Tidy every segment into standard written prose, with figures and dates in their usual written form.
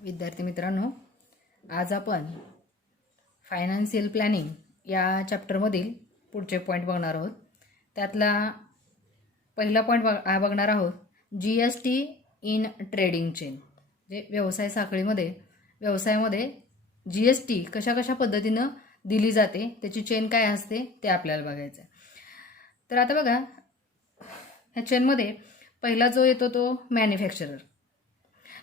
विद्यार्थी मित्रांनो, आज आपण फायनान्शियल प्लॅनिंग या चॅप्टरमधील पुढचे पॉईंट बघणार आहोत. त्यातला पहिला पॉईंट बघणार आहोत GST इन ट्रेडिंग चेन. जे व्यवसाय साखळीमध्ये व्यवसायामध्ये GST कशा कशा पद्धतीनं दिली जाते, त्याची चेन काय असते ते आपल्याला बघायचं आहे. तर आता बघा, ह्या चेनमध्ये पहिला जो येतो तो मॅन्युफॅक्चरर,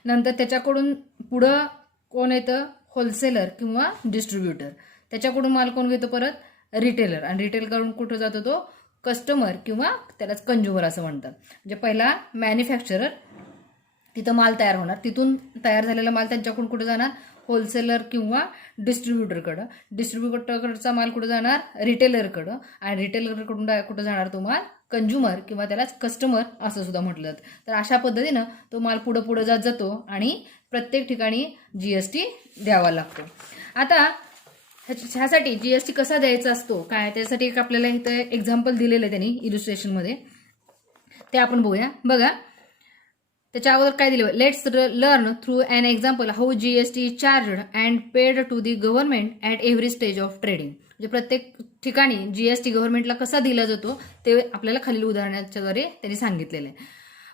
नंतर त्याच्याकडून पुढं कोण येतं, होलसेलर किंवा डिस्ट्रीब्युटर. त्याच्याकडून माल कोण घेतो, परत रिटेलर, आणि रिटेलकडून कुठं जातो तो कस्टमर किंवा त्यालाच कंझ्युमर असं म्हणतात. म्हणजे पहिला मॅन्युफॅक्चरर, तिथं माल तयार होणार, तिथून तयार झालेला माल त्यांच्याकडून कुठं जाणार, होलसेलर किंवा डिस्ट्रीब्युटरकडं. डिस्ट्रीब्युटरकडचा माल कुठं जाणार, रिटेलरकडं, आणि रिटेलरकडून कुठं जाणार तो माल, कंझ्युमर किंवा त्यालाच कस्टमर असं सुद्धा म्हटलं जातं. तर अशा पद्धतीनं तो माल पुढं पुढं जात जातो आणि प्रत्येक ठिकाणी GST द्यावा लागतो. आता ह्यासाठी GST कसा द्यायचा असतो काय, त्यासाठी एक आपल्याला इथं एक्झाम्पल दिलेलं आहे त्यांनी इलिस्ट्रेशनमध्ये, ते आपण बघूया. बघा, त्याच्या अगोदर काय दिलं, let's learn through an example how GST is charged and paid to the government at every stage of trading. म्हणजे प्रत्येक ठिकाणी GST गव्हर्नमेंटला कसा दिला जातो ते आपल्याला खालील उदाहरणाच्या द्वारे त्यांनी सांगितलेलं आहे.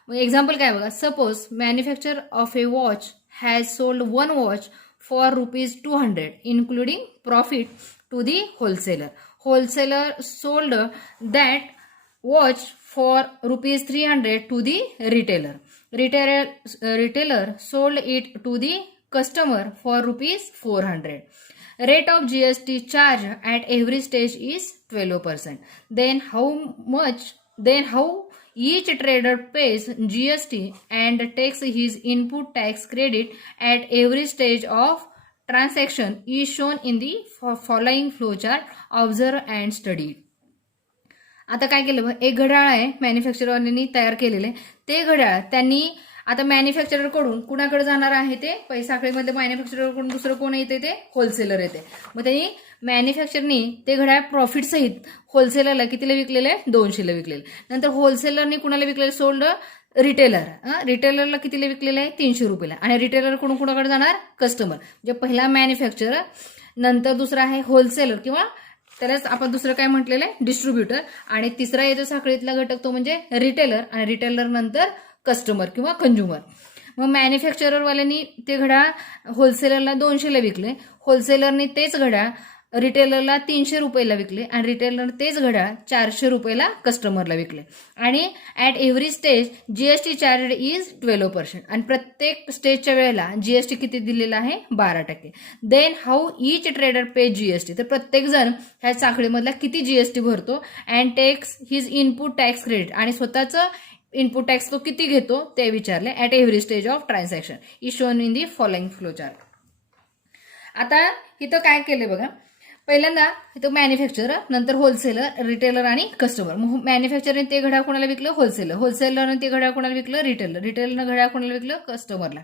मग एक्झाम्पल काय बघा, suppose manufacture of A watch has sold one watch for ₹200 including profit to the wholesaler. Wholesaler sold that watch for ₹300 to the retailer. Retailer sold it to the customer for ₹400. Rate of GST charge at every stage is 12%. Then how each trader pays GST and takes his input tax credit at every stage of transaction is shown in the following flowchart. Observe and study. आता काय केलं, एक घड्याळ आहे मॅन्युफॅक्चरवाल्यांनी तयार केलेले. ते घड्याळ त्यांनी आता मॅन्युफॅक्चररकडून कुणाकडे जाणार आहे, ते पैसाखळीमध्ये मॅन्युफॅक्चररकडून दुसरं कोण येते, ते होलसेलर येते. मग त्यांनी मॅन्युफॅक्चरनी ते घड्याळ प्रॉफिट सहित होलसेलरला कितीला विकलेले, 200ला विकलेले. नंतर होलसेलरनी कुणाला विकलेले, सोल्ड रिटेलरला कितीला विकलेलं आहे, ₹300. आणि रिटेलर कुणाकडे जाणार, कस्टमर. म्हणजे पहिला मॅन्युफॅक्चरर, नंतर दुसरा आहे होलसेलर किंवा त्यालाच आपण दुसरं काय म्हटलेलं आहे, डिस्ट्रीब्युटर, आणि तिसरा येतो साखळीतला घटक तो म्हणजे रिटेलर, आणि रिटेलर नंतर कस्टमर किंवा कंझ्युमर. मग मॅन्युफॅक्चररवाल्यांनी ते घड्याळ होलसेलरला 200ला विकले, होलसेलरने तेच घड्याळ रिटेलरला ₹300 विकले, आणि रिटेलर तेच घड्याळ ₹400 कस्टमरला विकले. आणि at every stage GST charge is 12%. आणि प्रत्येक स्टेजच्या वेळेला GST किती दिलेला आहे, 12%. Then how each trader pay GST. तर प्रत्येक जण ह्या साखळीमधला किती GST भरतो, and takes his input tax credit, आणि स्वतःचं इनपुट टॅक्स तो किती घेतो ते विचारले. At every stage of transaction is shown in the following flowchart. आता इथं काय केले बघा, पहिल्यांदा इथं मॅन्युफॅक्चरर, नंतर होलसेलर, रिटेलर आणि कस्टमर. मॅन्युफॅक्चरने ते घड्याळ कोणाला विकलं, होलसेलरने ते घड्याळ कोणाला विकलं, रिटेलरनं घड्याळ कोणाला विकलं, कस्टमरला.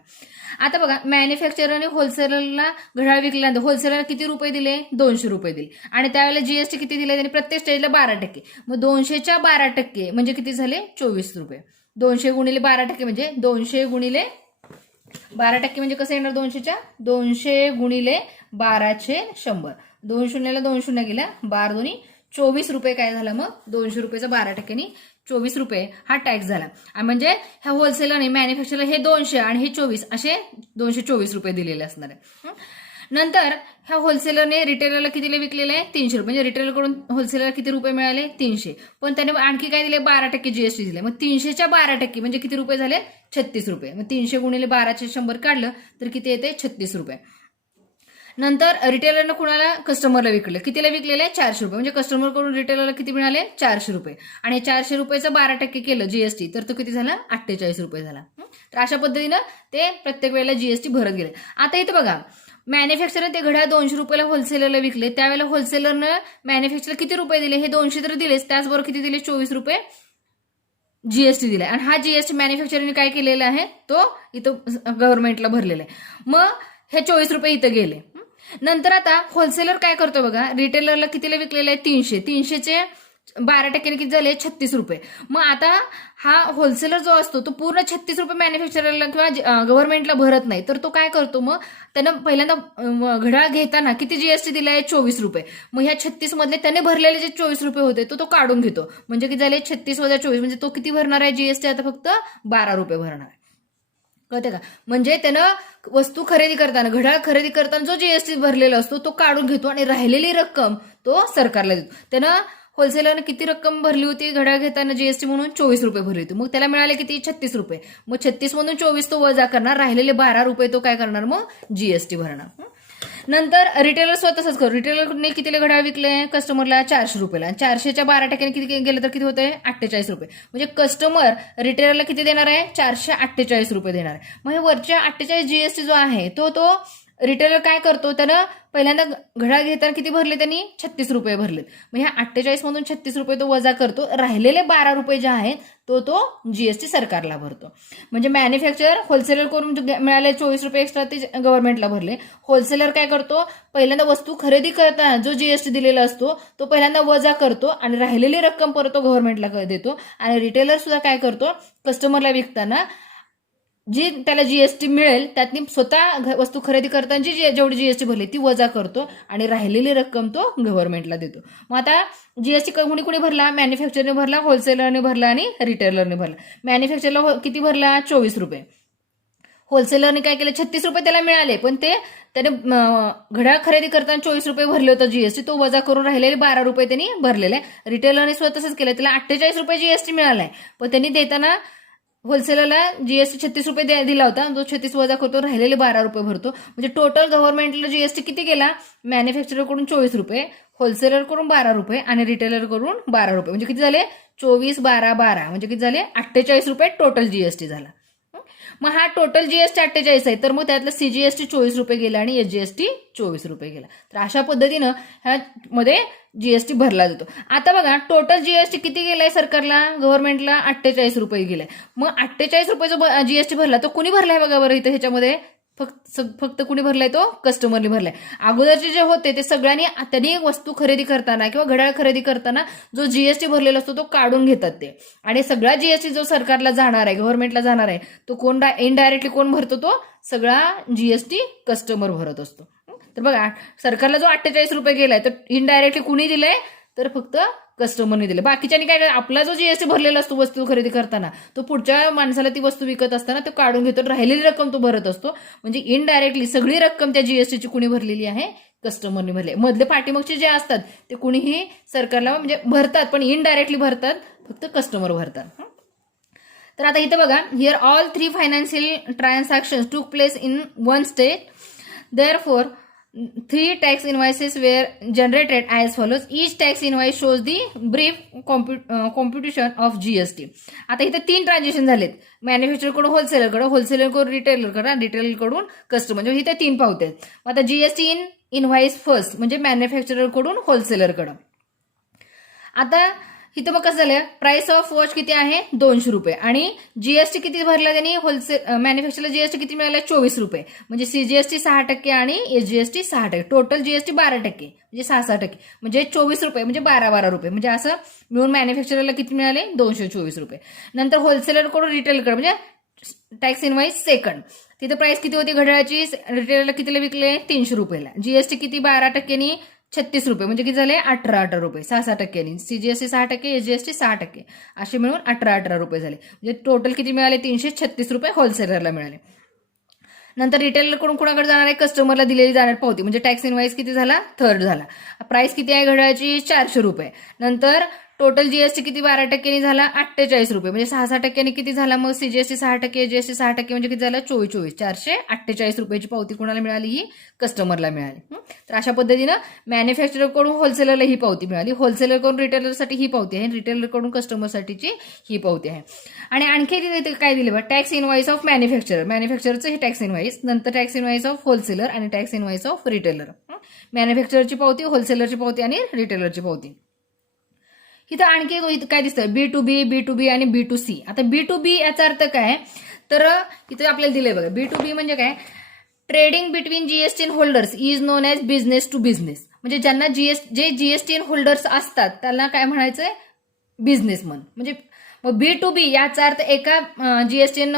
आता बघा, मॅन्युफॅक्चररने होलसेलरला घड्याळ विकल्यानंतर होलसेलरला किती रुपये दिले, ₹200 दिले, आणि त्यावेळेला GST किती दिले त्यांनी, प्रत्येक स्टेजला 12%. मग 200च्या 12% म्हणजे किती झाले, ₹24. 200 गुणिले 12% म्हणजे 200 गुणिले 12% म्हणजे कसं येणार, 200 गुणिले 12/100. 2 शून्याला 2 शून्य गेल्या, 12 दोन्ही ₹24 काय झाला, मग ₹200 12%नी ₹24 हा टॅक्स झाला. आणि म्हणजे ह्या होलसेलरने मॅन्युफॅक्चरला हे 200 आणि हे 24 असे ₹224 दिलेले असणार आहे. नंतर ह्या होलसेलरने रिटेलरला कितीला विकलेलं आहे, ₹300. म्हणजे रिटेलरकडून होलसेलरला किती रुपये मिळाले, 300. पण त्याने आणखी काय दिले, 12% GST दिले. मग 300च्या 12% म्हणजे किती रुपये झाले, ₹36. मग 300 गुणिले 12/100 काढलं तर किती येते, ₹36. नंतर रिटेलरनं कुणाला, कस्टमरला विकले, कितीला विकलेले, ₹400. म्हणजे कस्टमरकडून रिटेलरला किती मिळाले, ₹400. आणि ₹400 12% केलं GST तर तो किती झाला, ₹48 झाला. तर अशा पद्धतीनं ते प्रत्येक वेळेला GST भरत गेले. आता इथं बघा, मॅन्युफॅक्चरने ते घड्याळ ₹200 होलसेलरला विकले, त्यावेळेला होलसेलरनं मॅन्युफॅक्चरला किती रुपये दिले, हे 200 तर दिलेच, त्याचबरोबर किती दिले, ₹24 GST दिलाय. आणि हा GST मॅन्युफॅक्चरने काय केलेला आहे, तो इथं गव्हर्नमेंटला भरलेला आहे. मग हे ₹24 इथं गेले. नंतर आता होलसेलर काय करतो बघा, रिटेलरला कितीला विकलेलं आहे, 300. 300चे 12% किती झाले 36 रुपये. मग आता हा होलसेलर जो असतो तो पूर्ण 36 रुपये मॅन्युफॅक्चररला किंवा गव्हर्नमेंटला भरत नाही, तर तो काय करतो, मग त्यानं पहिल्यांदा घड्याळ घेताना किती जीएसटी दिलाय 24 रुपये. मग ह्या 36 मधले त्याने भरलेले जे 24 रुपये होते तो काढून घेतो. म्हणजे किती झाले 36 वजा 24, म्हणजे तो किती भरणार आहे जीएसटी, आता फक्त 12 रुपये भरणार आहे. कळते का? म्हणजे त्यानं वस्तू खरेदी करताना, घड्याळ खरेदी करताना जो जीएसटी भरलेला असतो तो काढून घेतो आणि राहिलेली रक्कम तो सरकारला देतो. त्यानं होलसेलरने किती रक्कम भरली होती घड्याळ घेताना जीएसटी म्हणून 24 रुपये भरली होती. मग त्याला मिळाले किती 36 रुपये. मग 36 मधून 24 तो वजा करणार, राहिलेले 12 रुपये तो काय करणार, मग जीएसटी भरणार. नंतर रिटेलर स्वतःच करू. रिटेलरने कितीला घड्याळ विकले कस्टमरला 400 रुपयाला. 400च्या 12% किती गेलं तर किती होतंय 48 रुपये. म्हणजे कस्टमर रिटेलरला किती देणार आहे 448 रुपये देणार आहे. मग हे वरच्या 48 जीएसटी जो आहे तो रिटेलर काय करतो, त्यानं पहिल्यांदा घड्याळ घेताना किती भरले, त्यांनी 36 रुपये भरलेत. मग ह्या 48 मधून 36 रुपये तो वजा करतो, राहिलेले 12 रुपये जे आहेत तो जीएसटी सरकारला भरतो. म्हणजे मॅन्युफॅक्चरर होलसेलर करून मिळाले 24 रुपये एक्स्ट्रा ते गव्हर्नमेंटला भरले. होलसेलर काय करतो, पहिल्यांदा वस्तू खरेदी करताना जो जीएसटी दिलेला असतो तो पहिल्यांदा वजा करतो आणि राहिलेली रक्कम परत तो गव्हर्नमेंटला देतो. आणि रिटेलर सुद्धा काय करतो, कस्टमरला विकताना जी त्याला जीएसटी मिळेल त्यातनी स्वतः वस्तू खरेदी करताना जेवढी जीएसटी भरली ती वजा करतो आणि राहिलेली रक्कम तो गव्हर्नमेंटला देतो. मग आता जीएसटी कुणी कुणी भरला, मॅन्युफॅक्चरने भरला, होलसेलरने भरला आणि रिटेलरने भरला. मॅन्युफॅक्चरला किती भरला 24 रुपये. होलसेलरने काय केलं 36 रुपये त्याला मिळाले, पण त्याने घड्याळ खरेदी करताना 24 रुपये भरले होतं जीएसटी, तो वजा करून राहिलेले 12 रुपये त्यांनी भरलेले. रिटेलरने स्वतःच केलं, त्याला 48 रुपये जीएसटी मिळालाय, पण त्यांनी देताना होलसेलरला जीएसटी 36 रुपये दिला होता, जो 36 वजा करतो राहिलेले 12 रुपये भरतो. म्हणजे टोटल गव्हर्नमेंटला जीएसटी किती गेला, मॅन्युफॅक्चररकडून 24 रुपये, होलसेलरकडून 12 रुपये आणि रिटेलरकडून 12 रुपये. म्हणजे किती झाले 24, 12, 12 म्हणजे किती झाले 48 रुपये टोटल जीएसटी झाला. मग हा टोटल जीएसटी 48 आहे, तर मग त्यातलं सीजीएसटी 24 रुपये गेला आणि एसजीएसटी 24 रुपये गेला. तर अशा पद्धतीनं ह्यामध्ये जीएसटी भरला जातो. आता बघा टोटल जीएसटी किती गेलाय सरकारला, गव्हर्नमेंटला 48 रुपये गेलाय. मग 48 रुपये जो जीएसटी भरला तो कुणी भरलाय बघा बरं इथं ह्याच्यामध्ये, फक्त कुणी भरलाय तो कस्टमरने भरलाय. अगोदरचे जे होते ते सगळ्यांनी त्यांनी वस्तू खरेदी करताना किंवा घड्याळ खरेदी करताना जो जीएसटी भरलेला असतो तो काढून घेतात ते. आणि सगळा जीएसटी जो सरकारला जाणार आहे, गव्हर्नमेंटला जाणार आहे, तो कोण इनडायरेक्टली कोण भरतो, तो सगळा जीएसटी कस्टमर भरत असतो. तर बघा सरकारला जो 48 रुपये गेलाय तर इनडायरेक्टली कुणी दिलंय, तर फक्त कस्टमरने दिले. बाकीच्यांनी काय, आपला जो जीएसटी भरलेला असतो वस्तू खरेदी करताना तो पुढच्या माणसाला ती वस्तू विकत असताना तो काढून घेतो, राहिलेली रक्कम तो भरत असतो. म्हणजे इनडायरेक्टली सगळी रक्कम त्या जीएसटीची कुणी भरलेली आहे, कस्टमरने भरले. मधले पाठीमागचे जे असतात ते कुणीही सरकारला म्हणजे भरतात, पण इनडायरेक्टली भरतात, फक्त कस्टमर भरतात. तर आता इथे बघा, हिअर ऑल 3 फायनान्शियल ट्रान्झॅक्शन्स टूक place in one state, therefore 3 tax invoices were generated as follows. Each tax invoice shows the brief computation of GST. आता इथे 3 ट्रान्झॅक्शन झालेत, मॅन्युफॅक्चरकडून होलसेलरकडे, होलसेलरकडून रिटेलरकडे आणि रिटेलरकडून कस्टमर. म्हणजे इथे 3 पावते आहेत. आता जीएसटी इनव्हॉइस फर्स्ट म्हणजे मॅन्युफॅक्चररकडून होलसेलरकडे. आता इथं मग कसं झालं, प्राइस ऑफ वॉच किती आहे 200 रुपये आणि जीएसटी किती भरला त्यांनी, होलसेल मॅन्युफॅक्चरला जीएसटी किती मिळाला 24 रुपये. म्हणजे सीजीएसटी 6% आणि एसजीएसटी 6%, टोटल जीएसटी 12% म्हणजे 6-6%, म्हणजे 24 रुपये म्हणजे 12-12 रुपये. म्हणजे असं मिळून मॅन्युफॅक्चरला किती मिळाले 224 रुपये. नंतर होलसेलरकडून रिटेलकडे म्हणजे टॅक्स इनवाईस सेकंड, तिथे प्राइस किती होती घड्याळाची, रिटेलरला कितीला विकले 300 रुपयाला. जीएसटी किती 12%नी 36 रुपये म्हणजे किती झाले 18 रुपये, 6-6%नी. सीजीएसटी 6%, एसजीएसटी 6%, असे मिळून 18 रुपये झाले. म्हणजे टोटल किती मिळाले 336 रुपये होलसेलरला मिळाले. नंतर रिटेलरकडून कुणाकडे जाणार आहे, कस्टमरला दिलेली जाणार पावती म्हणजे टॅक्स इनवाईस किती झाला थर्ड झाला. प्राइस किती आहे घड्याळाची 400 रुपये. नंतर टोटल जीएसटी किती 12%नी झाला 48 रुपये म्हणजे 6-6%नी किती झाला, मग सीजीएसटी 6%, जीएसटी 6% म्हणजे किती झालं 24, 448 रुपयाची पावती कोणाला मिळाली, ही कस्टमरला मिळाली. तर अशा पद्धतीनं मॅन्युफॅक्चररकडून होलसेलरला ही पावती मिळाली, होलसेलरकडून रिटेलरसाठी ही पावती आहे, रिटेलरकडून कस्टमरसाठीची ही पावती आहे. आणि आणखी तिथे काय दिले बघा, टॅक्स इनवाईस ऑफ मॅन्युफॅक्चरर, मॅन्युफॅक्चरचं हे टॅक्स इनवाईस, नंतर टॅक्स इनवाईस ऑफ होलसेलर आणि टॅक्स इनवाईस ऑफ रिटेलर. मॅन्युफॅक्चररची पावती, होलसेलरची पावती आणि रिटेलरची पावती. इथं आणखी काय दिसतं B2B, B2B आणि B2C. आता B2B याचा अर्थ काय, तर इथं आपल्याला दिलंय बघा, B2B म्हणजे काय, trading between GST holders is known as business to business. म्हणजे ज्यांना जे जीएसटी होल्डर्स असतात त्याला काय म्हणायचंय, बिझनेसमन. म्हणजे मग B2B याचा अर्थ एका जीएसटीएन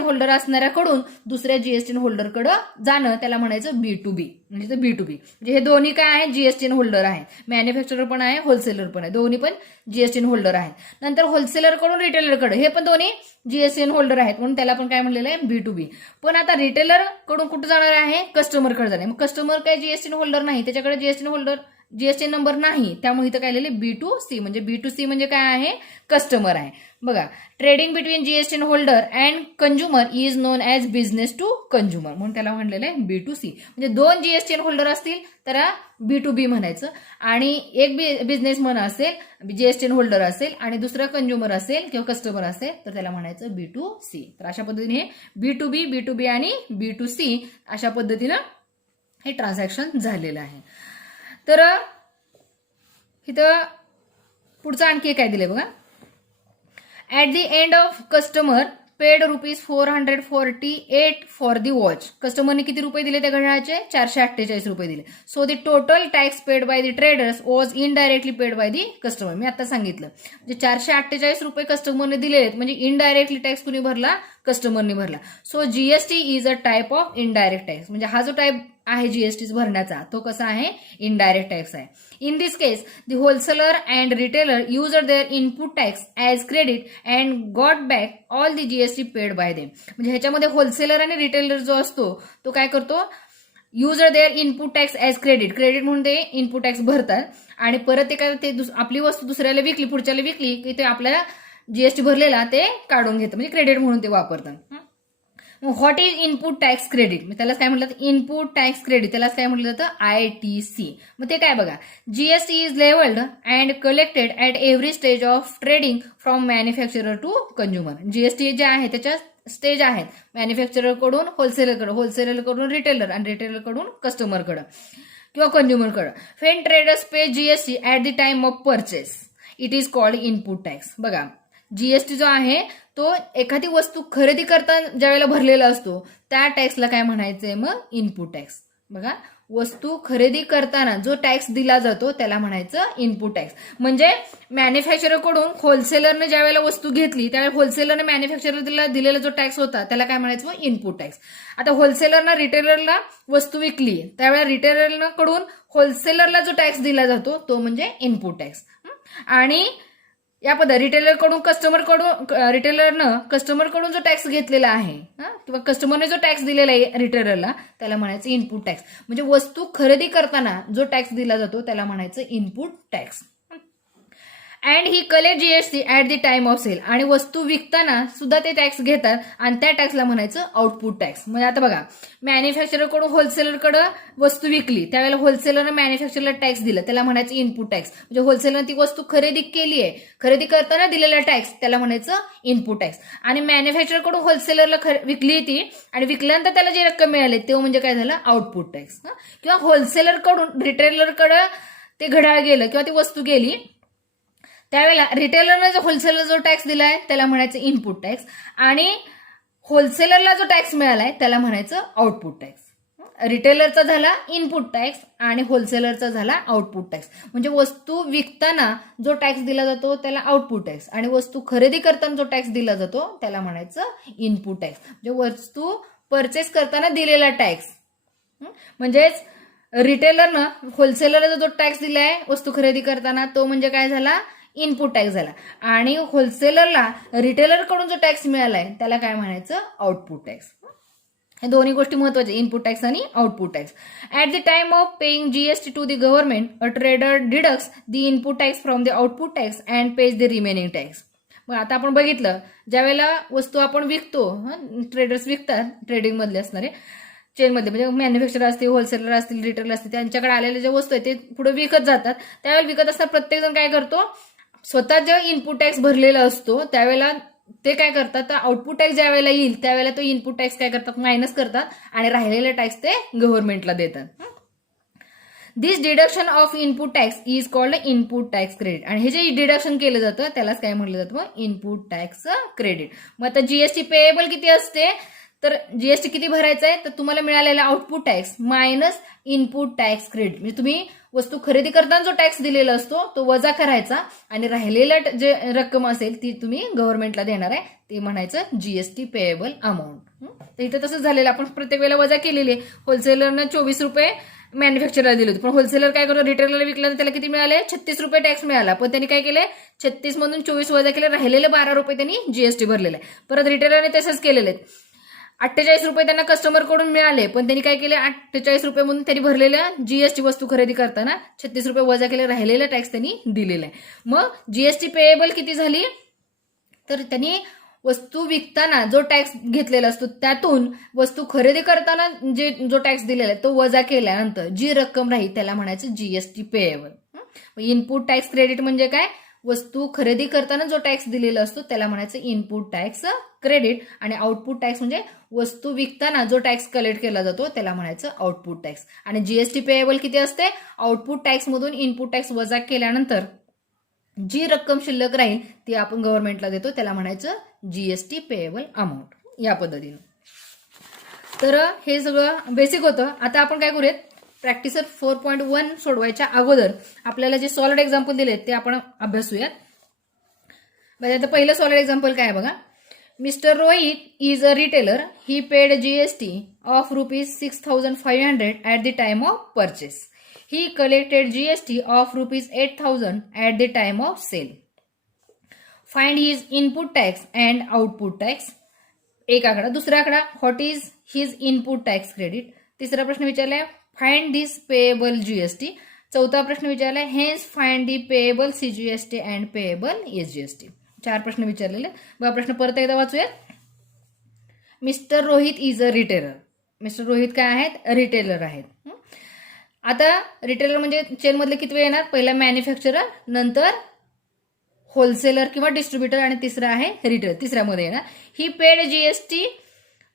होल्डर असणाऱ्याकडून दुसऱ्या जीएसटीएन होल्डरकडे जाणं, त्याला म्हणायचं B2B. म्हणजे B2B म्हणजे हे दोन्ही काय आहे, जीएसटीएन होल्डर आहे. मॅन्युफॅक्चरर पण आहे, होलसेलर पण आहे, दोन्ही पण जीएसटीएन होल्डर आहेत. नंतर होलसेलरकडून रिटेलरकडे, हे पण दोन्ही जीएसटीएन होल्डर आहेत, म्हणून त्याला पण काय म्हणलेलं आहे, B2B. पण आता रिटेलर कडून कुठं जाणार आहे, कस्टमरकडे जाणार. मग कस्टमर काय जीएसटीएन होल्डर नाही, त्याच्याकडे जीएसटी नंबर नाही, त्यामुळे इथं काय लिहिले, B2C. म्हणजे B2C म्हणजे काय आहे, कस्टमर आहे. बघा, trading between GST holder and consumer is known as business to consumer, म्हणून त्याला म्हणलेलं आहे B2C. म्हणजे दोन जीएसटी होल्डर असतील तर B2B म्हणायचं, आणि एक बिझनेसमन असेल, जीएसटी होल्डर असेल, आणि दुसरा कंझ्युमर असेल किंवा कस्टमर असेल तर त्याला म्हणायचं B2C. तर अशा पद्धतीने हे B2B आणि B2C अशा पद्धतीनं हे ट्रान्झॅक्शन झालेलं आहे. तर इथं पुढचं आणखी काय दिलंय बघा, at the end of customer paid ₹448 for the watch. कस्टमरने किती रुपये दिले त्या घड्याळाचे, 448 रुपये दिले. So the total tax paid by the traders was indirectly paid by the customer. मी आता सांगितलं, म्हणजे 448 रुपये कस्टमरने दिले आहेत, म्हणजे इनडायरेक्टली टॅक्स कुणी भरला, कस्टमरने भरला. So GST is a type of indirect tax. म्हणजे हा जो टाईप आहे जीएसटी भरण्याचा तो कसा आहे, इनडायरेक्ट टॅक्स आहे. In this case the wholesaler and retailer use their input tax as credit and got back all the GST paid by them. म्हणजे ह्याच्यामध्ये होलसेलर आणि रिटेलर जो असतो तो काय करतो, use their input tax as credit म्हणून ते इनपुट टॅक्स भरतात, आणि परत ते काय, ते आपली वस्तू दुसऱ्याला विकली, पुढच्याला विकली की ते आपल्याला जीएसटी भरलेला ते काढून घेतं, म्हणजे क्रेडिट म्हणून ते वापरतात. What is input tax credit, त्यालाच काय म्हटलं, इनपुट टॅक्स क्रेडिट, त्यालाच काय म्हटलं जातं, ITC. मग ते काय बघा, GST is levelled and collected at every stage of trading from manufacturer to consumer. GST जे आहे त्याच्या स्टेज आहेत, मॅन्युफॅक्चररकडून होलसेलरकडून रिटेलर, आणि रिटेलरकडून कस्टमरकडे किंवा कंझ्युमरकडे. When traders pay GST at the time of purchase it is called input tax. बघा, जीएसटी जो आहे तो एखादी वस्तू खरेदी करताना ज्यावेळेला भरलेला असतो त्या टॅक्सला काय म्हणायचंय, मग इनपुट टॅक्स. बघा, वस्तू खरेदी करताना जो टॅक्स दिला जातो त्याला म्हणायचं इनपुट टॅक्स. म्हणजे मॅन्युफॅक्चररकडून होलसेलरने ज्यावेळेला वस्तू घेतली त्यावेळेला होलसेलरने मॅन्युफॅक्चररला दिलेला जो टॅक्स होता त्याला काय म्हणायचं, मग इनपुट टॅक्स. आता होलसेलरनं रिटेलरला वस्तू विकली त्यावेळेला रिटेलरकडून होलसेलरला जो टॅक्स दिला जातो तो म्हणजे इनपुट टॅक्स. आणि या पद्धत रिटेलरनं कस्टमरकडून जो टॅक्स घेतलेला आहे किंवा कस्टमरने जो टॅक्स दिलेला आहे रिटेलरला त्याला म्हणायचं इनपुट टॅक्स. म्हणजे वस्तू खरेदी करताना जो टॅक्स दिला जातो त्याला म्हणायचं input tax. And he collect GST at the time of sale. आणि वस्तू विकताना सुद्धा ते टॅक्स घेतात आणि त्या टॅक्सला म्हणायचं आउटपुट टॅक्स. म्हणजे आता बघा, मॅन्युफॅक्चररकडून होलसेलरकडे वस्तू विकली त्यावेळेला होलसेलरने मॅन्युफॅक्चरला टॅक्स दिला त्याला म्हणायचं इनपुट टॅक्स. म्हणजे होलसेलरने ती वस्तू खरेदी केली आहे, खरेदी करताना दिलेला टॅक्स त्याला म्हणायचं इनपुट टॅक्स. आणि मॅन्युफॅक्चररकडून होलसेलरला विकली ती आणि विकल्यानंतर त्याला जी रक्कम मिळाली तेव्हा म्हणजे काय झालं, आउटपुट टॅक्स. किंवा होलसेलरकडून रिटेलरकडे ते घड्याळ गेलं किंवा ती वस्तू गेली त्यावेळेला रिटेलरनं जो होलसेलर जो टॅक्स दिलाय त्याला म्हणायचं इनपुट टॅक्स, आणि होलसेलरला जो टॅक्स मिळालाय त्याला म्हणायचं आउटपुट टॅक्स. रिटेलरचा झाला इनपुट टॅक्स आणि होलसेलरचा झाला आउटपुट टॅक्स. म्हणजे वस्तू विकताना जो टॅक्स दिला जातो त्याला आउटपुट टॅक्स, आणि वस्तू खरेदी करताना जो टॅक्स दिला जातो त्याला म्हणायचं इनपुट टॅक्स. म्हणजे वस्तू परचेस करताना दिलेला टॅक्स. म्हणजेच रिटेलरनं होलसेलरला जो टॅक्स दिलाय वस्तू खरेदी करताना तो म्हणजे काय झाला, इनपुट टॅक्स झाला, आणि होलसेलरला रिटेलरकडून जो टॅक्स मिळालाय त्याला काय म्हणायचं, आउटपुट टॅक्स. हे दोन्ही गोष्टी महत्वाच्या, इनपुट टॅक्स आणि output tax. At the time of paying GST to the government a trader deducts the input tax from the output tax and pays the remaining tax. मग आता आपण बघितलं, ज्यावेळेला वस्तू आपण विकतो, ट्रेडर्स विकतात, ट्रेडिंग मधले असणारे चेनमध्ये, म्हणजे मॅन्युफॅक्चरर असतील, होलसेलर असतील, रिटेलर असतील, त्यांच्याकडे आलेल्या ज्या वस्तू आहेत ते पुढे विकत जातात. त्यावेळेला विकत असताना प्रत्येक जण काय करतो, स्वतः जेव्हा इनपुट टॅक्स भरलेला असतो त्यावेळेला ते काय करतात, तर आउटपुट टॅक्स ज्या वेळेला येईल त्यावेळेला तो इनपुट टॅक्स काय करतात, मायनस करतात आणि राहिलेले टॅक्स ते गव्हर्नमेंटला देतात. This deduction of input tax is called input tax credit. आणि हे जे डिडक्शन केलं जातं त्यालाच काय म्हटलं जातं, मग इनपुट टॅक्स क्रेडिट. मग आता जीएसटी पेएबल किती असते, तर जीएसटी किती भरायचा आहे, तर तुम्हाला मिळालेला output tax minus input tax credit, म्हणजे तुम्ही वस्तू खरेदी करताना जो टॅक्स दिलेला असतो तो वजा करायचा आणि राहिलेला जे रक्कम असेल ती तुम्ही गव्हर्नमेंटला देणार आहे, ते म्हणायचं जीएसटी पेएबल अमाऊंट. तर इथं तसंच झालेलं, आपण प्रत्येक वेळेला वजा केलेली आहे. होलसेलरनं 24 रुपये मॅन्युफॅक्चरला दिले होते, पण होलसेलर काय करतो, रिटेलरला विकला तर त्याला किती मिळाले, 36 रुपये टॅक्स मिळाला. पण त्यांनी काय केले, 36 मधून 24 वजा केले, राहिलेले 12 रुपये त्यांनी जीएसटी भरलेले आहे. परत रिटेलरने तसंच केलेले आहेत. 48 रुपये त्यांना कस्टमरकडून मिळाले, पण त्यांनी काय केले, 48 रुपये म्हणून त्यांनी भरलेल्या जीएसटी वस्तू खरेदी करताना 36 रुपये वजा केले, राहिलेलं टॅक्स त्यांनी दिलेला आहे. मग जीएसटी पेएबल किती झाली, तर त्यांनी वस्तू विकताना जो टॅक्स घेतलेला असतो त्यातून वस्तू खरेदी करताना जो टॅक्स दिलेला आहे तो वजा केल्यानंतर जी रक्कम राहील त्याला म्हणायचं GST payable. Input tax credit म्हणजे काय, वस्तू खरेदी करताना जो टॅक्स दिलेला असतो त्याला म्हणायचं इनपुट टॅक्स क्रेडिट, आणि आउटपुट टॅक्स म्हणजे वस्तू विकताना जो टॅक्स कलेक्ट केला जातो त्याला म्हणायचं आउटपुट टॅक्स. आणि जीएसटी पेएबल किती असते, आउटपुट टॅक्स मधून इनपुट टॅक्स वजा केल्यानंतर जी रक्कम शिल्लक राहील ती आपण गव्हर्नमेंटला देतो त्याला म्हणायचं जीएसटी पेएबल अमाऊंट, या पद्धतीनं. तर हे सगळं बेसिक होतं. आता आपण काय करूयात, प्रॅक्टिसर 4.1 सोडवायच्या अगोदर आपल्याला जे सॉलिड एक्झाम्पल दिलेत ते आपण अभ्यासूयात. आता पहिलं सॉलिड एक्झाम्पल काय आहे बघा. Mister Rohit is a retailer, he paid GST of ₹6,500 at the time of purchase. He collected GST of ₹8,000 at the time of sale. Find his input tax and output tax. एक आकडा. दुसरा आकडा, what is his input tax credit. तिसरा प्रश्न विचारलाय, find this payable GST. चौथा प्रश्न विचारलाय, hence find the payable CGST and payable SGST. 4 प्रश्न विचारलेले. बघा प्रश्न परत एकदा वाचूयात. Mister Rohit is a retailer. Mister Rohit काय आहेत, रिटेलर आहेत. आता रिटेलर म्हणजे चेन मधले किती वेळ येणार, पहिला मॅन्युफॅक्चरर, नंतर होलसेलर किंवा डिस्ट्रीब्युटर, आणि तिसरा आहे रिटेलर, तिसऱ्यामध्ये येणार. He paid GST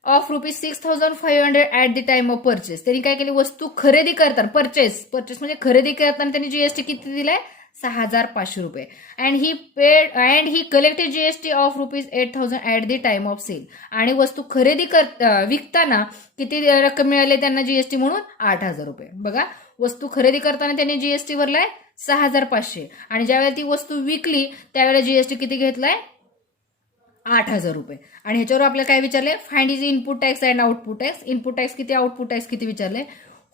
of ₹6,500 at the time of purchase. त्यांनी काय केली, वस्तू खरेदी करताना, परचेस म्हणजे खरेदी करताना त्यांनी जीएसटी किती दिलाय, ₹6,500. And he collected GST of ₹8,000 at the time of sale. आणि वस्तू खरेदी विकताना किती रक्कम मिळाली त्यांना जीएसटी म्हणून, ₹8,000. बघा, वस्तू खरेदी करताना त्यांनी जीएसटी भरलाय ₹6,500, आणि ज्यावेळेला ती वस्तू विकली त्यावेळेला जीएसटी किती घेतलाय, ₹8,000. आणि ह्याच्यावर आपल्याला काय विचारले, find is input tax and output tax. Input tax किती, आउटपुट टॅक्स किती विचारले.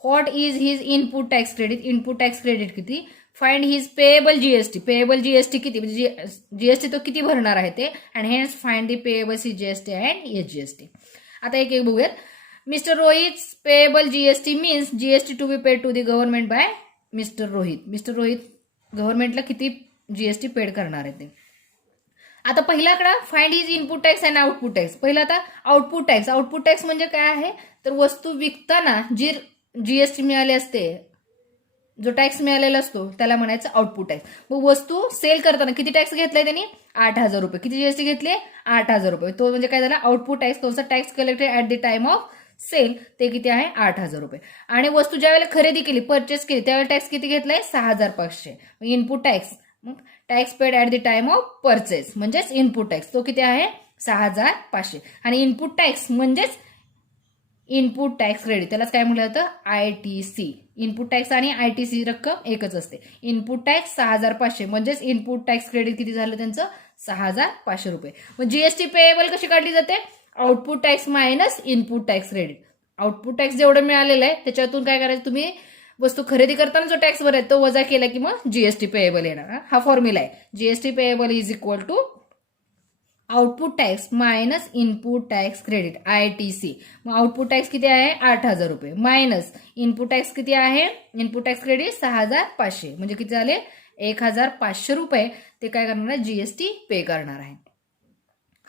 What is his input tax credit, input tax credit किती. Find his payable GST, payable GST किती, म्हणजे जीएसटी तो किती भरणार आहे ते. And hence find the payable CGST and SGST. आता एक एक बघूयात. Mister Rohit payable GST means GST to be paid to the government by mister Rohit. Mister Rohit गव्हर्नमेंटला किती जीएसटी पेड करणार आहे ते. आता पहिला आकडा, find is input tax and output tax. पहिला आता आउटपुट टॅक्स. आउटपुट टॅक्स म्हणजे काय आहे, तर वस्तू विकताना जी जीएसटी मिळाली असते, जो टॅक्स मिळालेला असतो त्याला म्हणायचं आउटपुट टॅक्स. मग वस्तू सेल करताना किती टॅक्स घेतलाय त्यांनी, ₹8,000. किती जीएसटी घेतली, ₹8,000. तो म्हणजे काय झाला, आउटपुट टॅक्स. तो tax collected at the time of sale ते किती आहे, ₹8,000. आणि वस्तू ज्या वेळेला खरेदी केली, परचेस केली, त्यावेळेला टॅक्स किती घेतलाय, ₹6,500. इनपुट टॅक्स, मग tax paid at the time of purchase म्हणजेच इनपुट टॅक्स, तो किती आहे, ₹6,500. आणि इनपुट टॅक्स म्हणजेच इनपुट टॅक्स क्रेडिट, त्यालाच काय म्हटलं जातं, आयटीसी. इनपुट टॅक्स आणि आयटीसी रक्कम एकच असते. इनपुट टॅक्स ₹6,500 म्हणजेच इनपुट टॅक्स क्रेडिट किती झालं त्यांचं, ₹6,500. मग जीएसटी पेएबल कशी काढली जाते, output tax minus input tax credit. Output tax जेवढं मिळालेलं आहे त्याच्यातून काय करायचं, तुम्ही वस्तू खरेदी करताना जो टॅक्स भरायचा तो वजा केला की मग जीएसटी पेएबल येणार. हा फॉर्म्युला आहे. GST payable is equal to output tax minus input tax credit, ITC. मग आउटपुट टॅक्स किती आहे, ₹8,000 मायनस इनपुट टॅक्स किती आहे, इनपुट टॅक्स क्रेडिट ₹6,500 म्हणजे किती झाले, ₹1,500 ते काय करणार आहे, जीएसटी पे करणार आहे.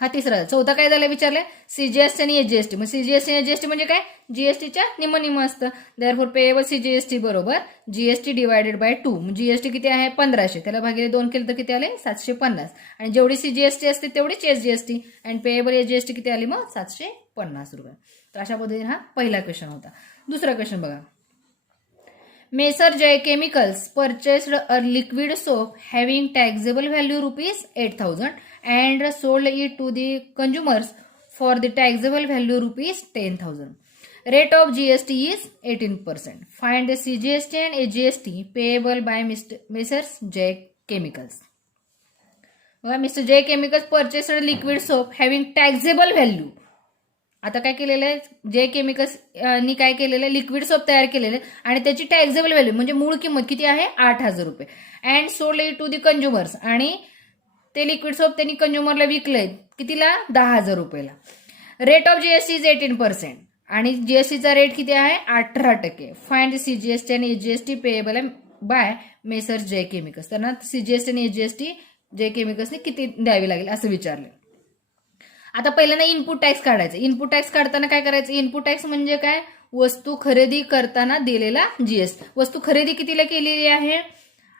हा तिसरा. चौथा काय झाला विचारलंय, सीजीएसटी आणि एसजीएसटी. मग सीजीएसटी आणि एसजीएसटी म्हणजे काय, जीएसटीच्या निम असतं. देअरफॉर पेएबल सीजीएसटी बरोबर जीएसटी डिवायडेड बाय 2. जीएसटी किती आहे, 1,500. त्याला भागिले 2 केलं तर किती आले, 750. आणि जेवढी सीजीएसटी असते तेवढीच एसजीएसटी. आणि पेएबल एसजीएसटी किती आली मग, ₹750. तर अशा पद्धतीने हा पहिला क्वेश्चन होता. दुसरा क्वेश्चन बघा. Messrs Jay chemicals purchased a liquid soap having taxable value ₹8,000 and sold it to the consumers for the taxable value ₹10,000. Rate of GST is 18%. Find the CGST and AGST payable by Messrs. J Chemicals. Mister J chemicals purchased liquid soap having taxable value. आता काय केलेलं आहे, जे chemicals नी काय केलेलं आहे, liquid soap तयार केलेलं आहे आणि त्याची टॅक्सेबल व्हॅल्यू म्हणजे मूळ किंमत किती आहे, ₹8,000. And sold it to the consumers, आणि ते लिक्विड सोप त्यांनी कंझ्युमरला विकलंय कितीला, ₹10,000. Rate of GST is 18%. आणि जीएसटीचा रेट किती आहे, 18%. फाइंड द सीजीएसटी आणि SGST payable by Messrs Jay chemicals. त्यांना सीजीएसटी आणि एजीएसटी जे केमिकल्सने किती द्यावी लागेल असं विचारलं. आता पहिल्यांदा इनपुट टॅक्स काढायचं. इनपुट टॅक्स काढताना काय करायचं, इनपुट टॅक्स म्हणजे काय, वस्तू खरेदी करताना दिलेला जीएसटी. वस्तू खरेदी कितीला केलेली आहे,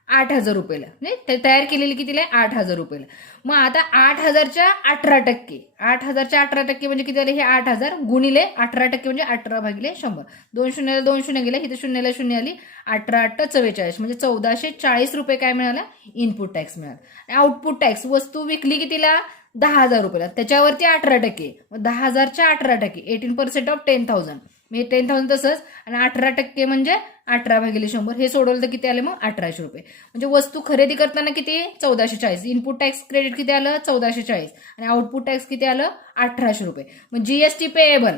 ₹8,000. नाही तयार केलेली कितीला आहे, ₹8,000. मग आता 8,000च्या 18%, 8,000च्या 18% म्हणजे किती आले, हे 8,000 गुणिले 18% म्हणजे 18/100. 2 शून्याला 2 शून्य गेले, इथे शून्याला शून्य आली, 18×8 = 44 म्हणजे ₹1,440 काय मिळाला, इनपुट टॅक्स मिळाला. आउटपुट टॅक्स, वस्तू विकली कितीला, ₹10,000, त्याच्यावरती 18%. मग 10,000च्या 18%, 18% ऑफ 10,000 म्हणजे 10,000 तसंच, आणि 18% म्हणजे 18/100. हे सोडवलं तर किती आले मग, ₹1,800. म्हणजे वस्तू खरेदी करताना किती, 1,440. इनपुट टॅक्स क्रेडिट किती आलं, 1,440, आणि आउटपुट टॅक्स किती आलं, ₹1,800. मग जीएसटी पेएबल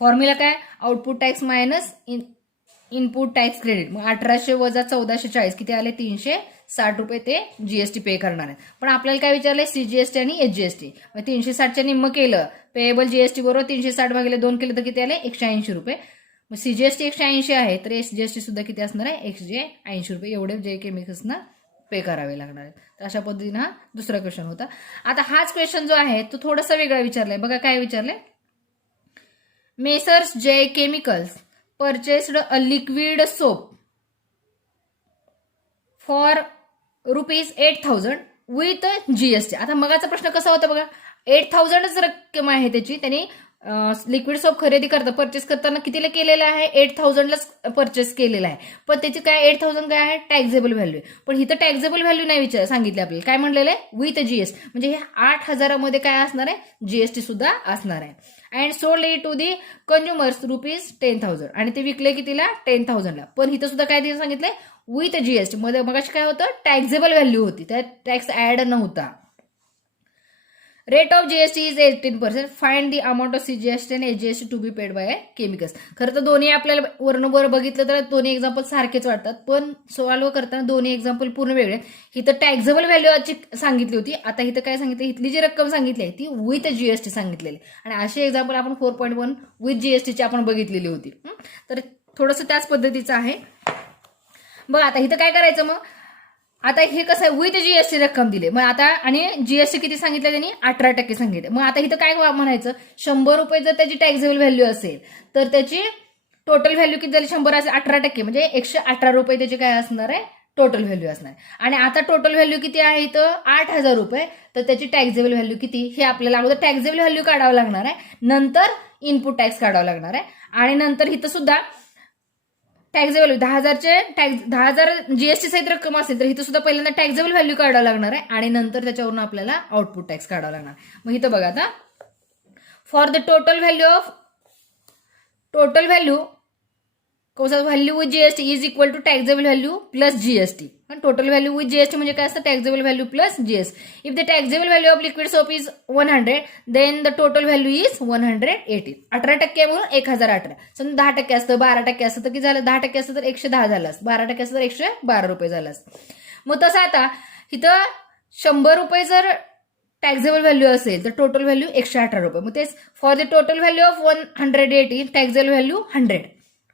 फॉर्म्युला काय, output tax minus input tax credit. मग 1800 वजा 1,440 किती आले, ₹360 ते जीएसटी पे करणार आहेत. पण आपल्याला काय विचारलंय, सीजीएसटी आणि एचजीएसटी. मग 360च्या निम्म केलं, पेएबल जीएसटी बरोबर 360/2 केलं तर किती आले, ₹180. मग सीजीएसटी 180 आहे, तर एचजीएसटी सुद्धा किती असणार आहे, ₹180. एवढे जे केमिकल्सना पे करावे लागणार आहेत. तर अशा पद्धतीने हा दुसरा क्वेश्चन होता. आता हाच क्वेश्चन जो आहे तो थोडासा वेगळा विचारलाय. बघा काय विचारलंय, messrs Jay chemicals purchased a liquid soap for ₹8,000 with GST. आता मगाचा प्रश्न कसा होता बघा, 8,000च रक्कम आहे त्याची, त्यांनी लिक्विड सोप खरेदी परचेस करताना कितीला केलेलं आहे, 8,000लाच परचेस केलेला आहे. पण त्याची काय 8,000 काय आहे, टॅक्सेबल व्हॅल्यू आहे. पण इथं टॅक्सेबल व्हॅल्यू नाही सांगितले आपल्याला, काय म्हणलेलं आहे, विथ जीएसटी. म्हणजे हे 8,000मध्ये काय असणार आहे, जीएसटी सुद्धा असणार आहे. And sold it to the consumers ₹10,000. आणि ते विकले कितीला, 10,000ला. पण इथं सुद्धा काय सांगितलंय, विथ जीएसटी. मध्ये मगाशी काय होतं, टॅक्सेबल व्हॅल्यू होती, त्यात टॅक्स ऍड नव्हता. Rate of GST is 18%. Find the amount of CGST आणि SGST to be paid by chemicals. खरं तर दोन्ही आपल्याला वरनं बघितलं तर दोन्ही एक्झाम्पल सारखेच वाटतात, पण सॉल्व्ह करताना दोन्ही एक्झाम्पल पूर्ण वेगळे. इथं टॅक्सेबल व्हॅल्यू सांगितली होती, आता इथं काय सांगितलं, इथली जी रक्कम सांगितली आहे ती विथ जीएसटी सांगितलेली. आणि असे एक्झाम्पल आपण 4.1 विथ जीएसटीची आपण बघितलेली होती. तर थोडंसं त्याच पद्धतीचं आहे. बघ आता इथं काय करायचं, मग आता हे कसं आहे, विथ जीएसटी रक्कम दिली. मग आता आणि जीएसटी किती सांगितलं त्यांनी, 18% सांगितलं. मग आता इथं काय म्हणायचं, ₹100 जर त्याची टॅक्सेबल व्हॅल्यू असेल तर त्याची टोटल व्हॅल्यू किती झाली, 100 असेल, 18% म्हणजे ₹118 त्याची काय असणार आहे, टोटल व्हॅल्यू असणार. आणि आता टोटल व्हॅल्यू किती आहे इथं, ₹8,000, तर त्याची टॅक्सेबल व्हॅल्यू किती, हे आपल्याला अगोदर टॅक्सेबल व्हॅल्यू काढावं लागणार आहे, नंतर इनपुट टॅक्स काढावं लागणार आहे. आणि नंतर इथं सुद्धा टॅक्सेबल 10,000 जीएसटी सहित रक्कम असेल तर इथं सुद्धा पहिल्यांदा टॅक्सेबल व्हॅल्यू काढावं लागणार आहे, आणि नंतर त्याच्यावरून आपल्याला आउटपुट टॅक्स काढावा लागणार. मग इथं बघा आता, for the total value value with GST is equal to taxable value plus GST. Total value with GST म्हणजे काय असतं, taxable value plus GST. If the taxable value of liquid soap is 100 then the total value is 180. 18% म्हणून 1,018. समजा 10% असतं, 12% असतं तर किती झालं, 10% असतं तर 110 झालं असतं, 12% असतं तर ₹112 झालं असतं. मग तसं आता इथं ₹100 जर टॅक्सेबल व्हॅल्यू असेल तर टोटल व्हॅल्यू ₹118. मग तेच for the total value of 180 taxable value 100.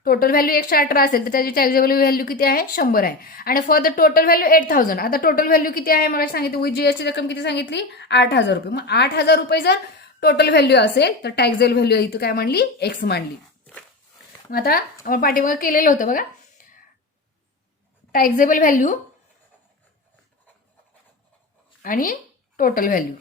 Total value 118 असेल तर त्याची टॅक्सेबल व्हॅल्यू किती आहे, 100 आहे. आणि फॉर द टोटल व्हॅल्यू 8,000. आता टोटल व्हॅल्यू किती आहे, मला सांगितलं विथ जीएसटी रक्कम किती सांगितली, ₹8,000. मग ₹8,000 जर टोटल व्हॅल्यू असेल तर टॅक्सेबल व्हॅल्यू इथं काय मांडली, एक्स मांडली. मग आता आपण पाठीमागे केलेलं होतं बघा, टॅक्सेबल व्हॅल्यू आणि टोटल व्हॅल्यू.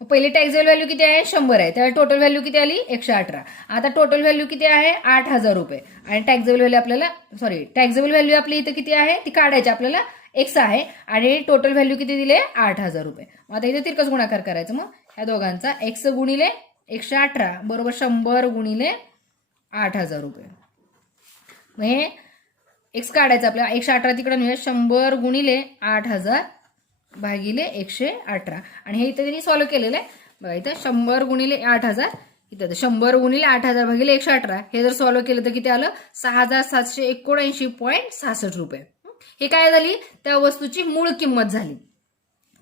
पहिली टॅक्सेबल व्हॅल्यू किती आहे, 100 आहे, त्यावेळी टोटल व्हॅल्यू किती आली, 118. आता टोटल व्हॅल्यू किती आहे, ₹8,000. आणि टॅक्सेबल व्हॅल्यू आपल्याला टॅक्सेबल व्हॅल्यू आपली इथं किती आहे ती काढायची आपल्याला, एक्स आहे आणि टोटल व्हॅल्यू किती दिले 8,000 रुपये. मग आता इथे तिरकस गुणाकार करायचं. मग ह्या दोघांचा एक्स गुणिले 118 बरोबर 100 गुणिले 8,000 रुपये. मग हे एक्स काढायचं आपल्याला. 118 तिकडे नेऊया. 100 गुणिले 8,000 भागिले 118 आणि हे इथे त्यांनी सॉल्व्ह केलेलं आहे बघा. इथं 100 गुणिले 8,000 इथं 100 गुणिले 8,000 भागिले 118 हे जर सॉल्व्ह केलं तर किती आलं 6,779.66 रुपये. हे काय झाली त्या वस्तूची मूळ किंमत झाली.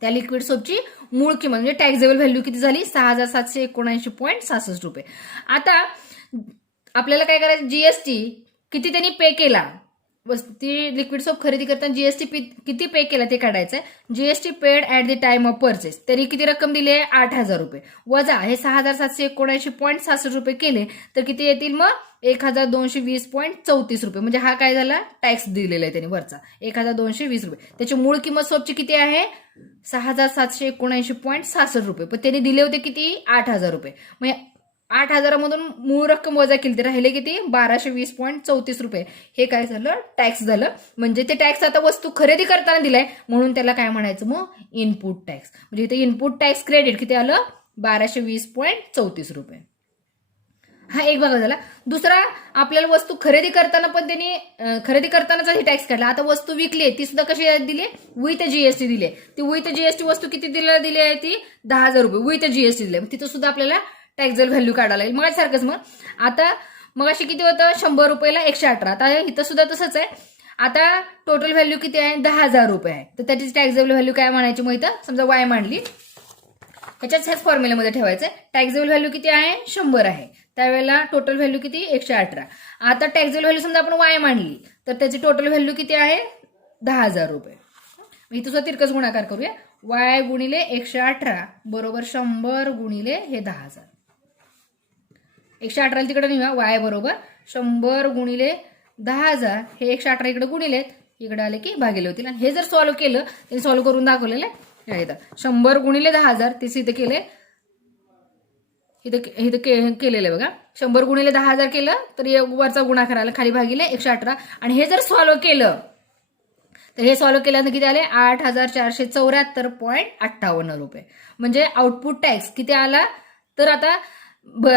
त्या लिक्विड सोपची मूळ किंमत म्हणजे टॅक्सेबल व्हॅल्यू किती झाली 6,779.66 रुपये. आता आपल्याला काय करायचं जीएसटी किती त्यांनी पे केला ती लिक्विड सोप खरेदी करताना जीएसटी किती पे केला ते काढायचं आहे. GST paid at the time of purchase तरी किती रक्कम दिली आहे 8,000 रुपये वजा हे 6,779.66 रुपये केले तर किती येतील मग 1,220.34 रुपये. म्हणजे हा काय झाला टॅक्स दिलेला आहे त्यांनी वरचा 1,220 रुपये. त्याची मूळ किंमत सोपची किती आहे 6,779.66 रुपये पण त्यांनी दिले होते किती 8,000 रुपये. मग 8,000 मधून मूळ रक्कम वजा केली तर राहिले किती 1,220.34 रुपये. हे काय झालं टॅक्स झालं. म्हणजे ते टॅक्स आता वस्तू खरेदी करताना दिलाय म्हणून त्याला काय म्हणायचं मग इनपुट टॅक्स. म्हणजे इथे इनपुट टॅक्स क्रेडिट किती आलं 1,220.34 रुपये. हा एक भाग झाला. दुसरा आपल्याला वस्तू खरेदी करताना पण त्यांनी खरेदी करतानाचा हे टॅक्स काढला. आता वस्तू विकली ती सुद्धा कशी दिली विथ जीएसटी दिली. ती विथ जीएसटी वस्तू किती दिली आहे ती 10,000 रुपये विथ जीएसटी दिली. तिथं सुद्धा आपल्याला टॅक्सेबल व्हॅल्यू काढायला लागेल. मग सारखंच मग आता मग अशी किती होतं 100 रुपयाला 118. आता इथं सुद्धा तसंच आहे. आता टोटल व्हॅल्यू किती आहे 10,000 रुपये आहे तर त्याची टॅक्सेबल व्हॅल्यू काय म्हणायची मग इथं समजा वाय मांडली ह्याच्याच फॉर्म्युल्यामध्ये ठेवायचं. टॅक्सेबल व्हॅल्यू किती आहे 100 आहे त्यावेळेला टोटल व्हॅल्यू किती 118. आता टॅक्सेबल व्हॅल्यू समजा आपण वाय मांडली तर त्याची टोटल व्हॅल्यू किती आहे 10,000 रुपये. इथं सुद्धा तिरकस गुणाकार करूया. वाय गुणिले 118 बरोबर 100 गुणिले हे 10,000. 118 तिकडे नेऊया. वाय बरोबर 100 गुणिले 10,000 हे 118 इकडे गुणिलेत इकडे आले की भागिले होतील. आणि हे जर सॉल्व्ह केलं ते सॉल्व्ह करून दाखवलेलं आहे. 100 गुणिले 10,000 ते इथं केले इथं केलेलं आहे बघा. 100 गुणिले 10,000 केलं तर वरचा गुणाकार आला खाली भागिले 118 आणि हे जर सॉल्व्ह केलं तर हे सॉल्व्ह केल्यानंतर किती आले 8,474.58 रुपये. म्हणजे आउटपुट टॅक्स किती आला तर आता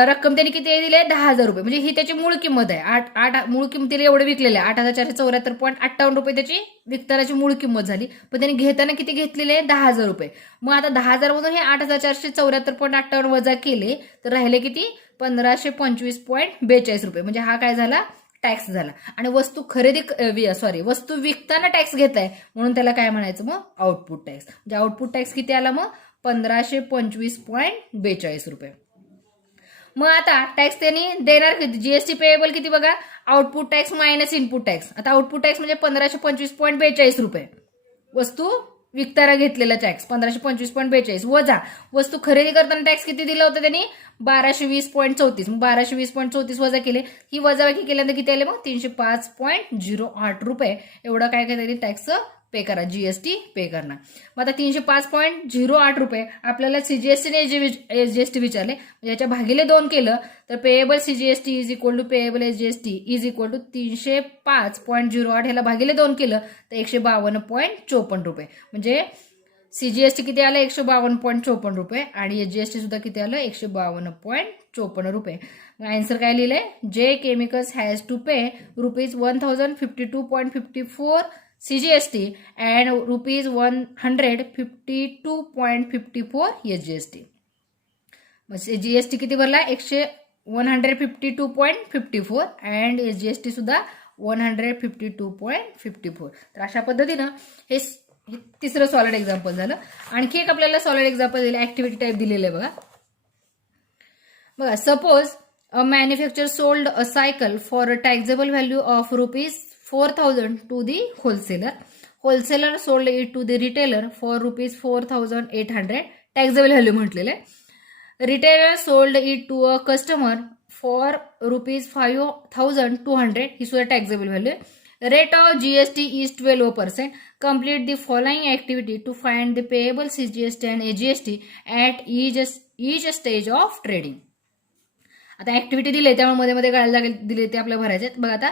रक्कम त्यांनी किती दिली आहे 10,000 रुपये. म्हणजे ही त्याची मूळ किंमत आहे. मूळ किंमतीला एवढं विकलेलं आहे 8,474.58 रुपये त्याची विकतानाची मूळ किंमत झाली. पण त्यांनी घेताना किती घेतलेले आहे 10,000 रुपये. मग आता 10,000 मधून हे 8,474.58 वजा केले तर राहिले किती 1,525.42 रुपये. म्हणजे हा काय झाला टॅक्स झाला. आणि वस्तू वस्तू विकताना टॅक्स घेताय म्हणून त्याला काय म्हणायचं मग आउटपुट टॅक्स. म्हणजे आउटपुट टॅक्स किती आला मग 1,525.42 रुपये. मग आता टॅक्स त्यांनी देणार किती जीएसटी पेएबल किती बघा output tax minus input tax. आता आउटपुट टॅक्स म्हणजे 1,525.42 रुपये वस्तू विकताना घेतलेला टॅक्स 1,525.42 वजा वस्तू खरेदी करताना टॅक्स किती दिला होता त्यांनी 1,220.34. मग 1,220.34 वजा केले. ही वजाबाकी केल्यानंतर किती आले मग 305.08 रुपये एवढा काय त्यांनी टॅक्स पे करा जीएसटी पे करणार. मग आता 305.08 रुपये आपल्याला सीजीएसटीने एसजीएसटी विचारले म्हणजे याच्या भागिले 2 केलं तर payable CGST is equal to payable SGST is equal to 305.08 ह्याला भागिले 2 केलं तर 152.54 रुपये. म्हणजे सीजीएसटी किती आलं 152.54 रुपये आणि एसजीएसटी सुद्धा किती आलं 152.54 रुपये. आन्सर काय लिहिलंय Jay chemicals has to pay ₹1,052.54 CGST and ₹152.54 SGST. म्हणजे जीएसटी किती भरला 152.54 अँड एसजीएसटी सुद्धा 152.54. तर अशा पद्धतीनं हे तिसरं सॉलिड एक्झाम्पल झालं. आणखी एक आपल्याला सॉलिड एक्झाम्पल दिलं ऍक्टिव्हिटी टाईप दिलेलं आहे बघा. Suppose a manufacture sold a cycle for a taxable value of ₹4,000 to the wholesaler. Wholesaler sold it to the retailer for ₹4,800. Taxable value म्हटलेलं आहे. Retailer sold it to a customer for ₹5,200. ही सुद्धा taxable value आहे. Rate of GST is 12%. Complete the following activity to find the payable CGST and AGST at each stage of trading. आता activity दिली त्यामुळे मध्ये काय दिले ते आपल्याला भरायचे. बघा आता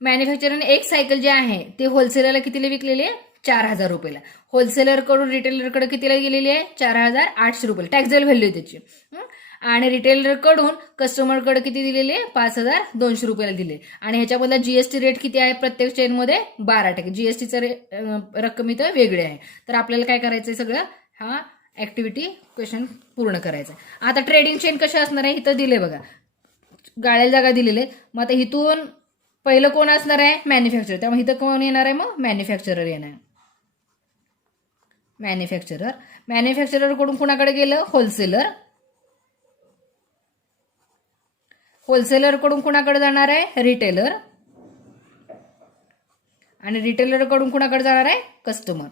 मॅन्युफॅक्चरने एक सायकल जे आहे ते होलसेलरला कितीला विकलेले 4,000 रुपयाला. होलसेलरकडून रिटेलरकडे कितीला गेलेली आहे? 4,800 रुपये टॅक्सेबल व्हॅल्यू आहे त्याची. आणि रिटेलरकडून कस्टमरकडे किती दिलेली आहे? 5,200 रुपयाला दिले. आणि ह्याच्यामधला जीएसटी रेट किती आहे प्रत्येक चेनमध्ये? 12%. जीएसटीचं रक्कम इथं वेगळी आहे. तर आपल्याला काय करायचंय? सगळं हा ऍक्टिव्हिटी क्वेश्चन पूर्ण करायचा. आता ट्रेडिंग चेन कशी असणार आहे? इथं दिले बघा, गाळ्याला जागा दिलेले. मग आता इथून पहिलं कोण असणार आहे? मॅन्युफॅक्चरर. त्यामुळे इथं कोण येणार आहे? मग मॅन्युफॅक्चरर येणार. मॅन्युफॅक्चररकडून कुणाकडे गेलं? होलसेलर. होलसेलरकडून कुणाकडे जाणार आहे? रिटेलर. आणि रिटेलरकडून कुणाकडे जाणार आहे? कस्टमर.